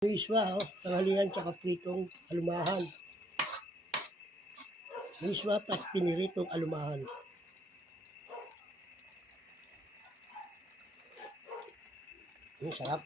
Miswa, tanghalian tsaka pritong alumahan. Miswa at piniritong alumahan. Sarap.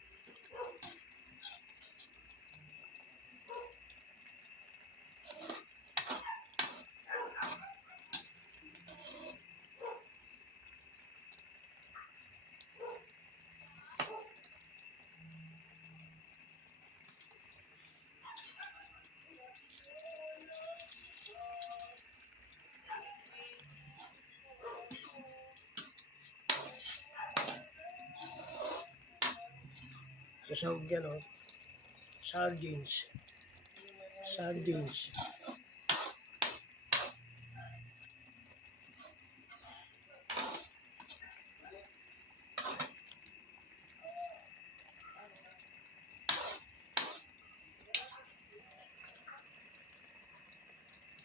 Sasawag yan, sardines. Sardines.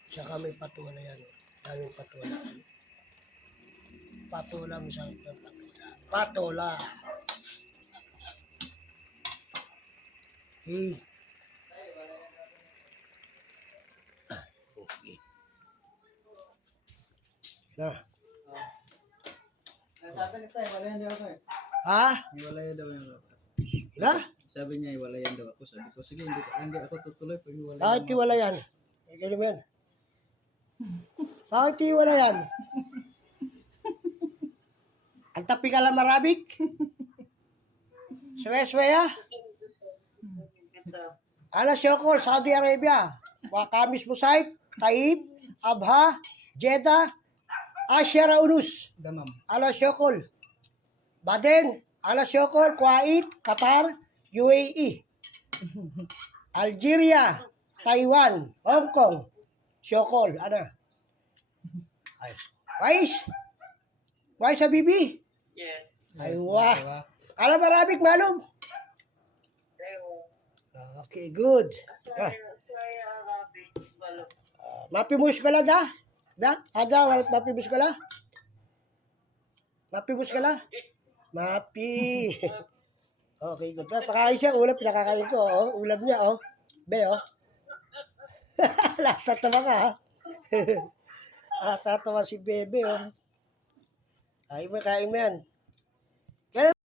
Tsaka may patola yan. Daming patola. Patola, masarap ng patola. Patola. Okay. Okay. Na. Sabi nito, iwalayan daw ako eh. Ha? Iwalayan daw yung ako. Na? Sabi niya, iwalayan daw ako. Sabi ko, sige, hindi ako tutuloy pag iwalayan. Bakit iwala yan? Ikaw naman. Bakit iwala yan? Ang tapi ka lang marabik? Swaya-swaya? Ala Syokol, Saudi Arabia. Wakamis Musait, Taib, Abha, Jeddah, Asyara Unus. Damam. Ala Syokol. Baden, Ala Syokol, Kuwait, Qatar, UAE. Algeria, Taiwan, Hong Kong. Syokol, ano? Ay. Wais? Wais sa bibi? Yes. Ay, wah. Alam Arabic, malum? Okay, good. Mapimus ka lang, da? Da? Ada, mapimus ka lang? Mapimus ka lang? Mapi. Okay, good. Pakain siya, ulam, pinakakain ko, ulam niya, Be, Natatawa ka, ha? Natatawa si Bebe, Kain mo yan.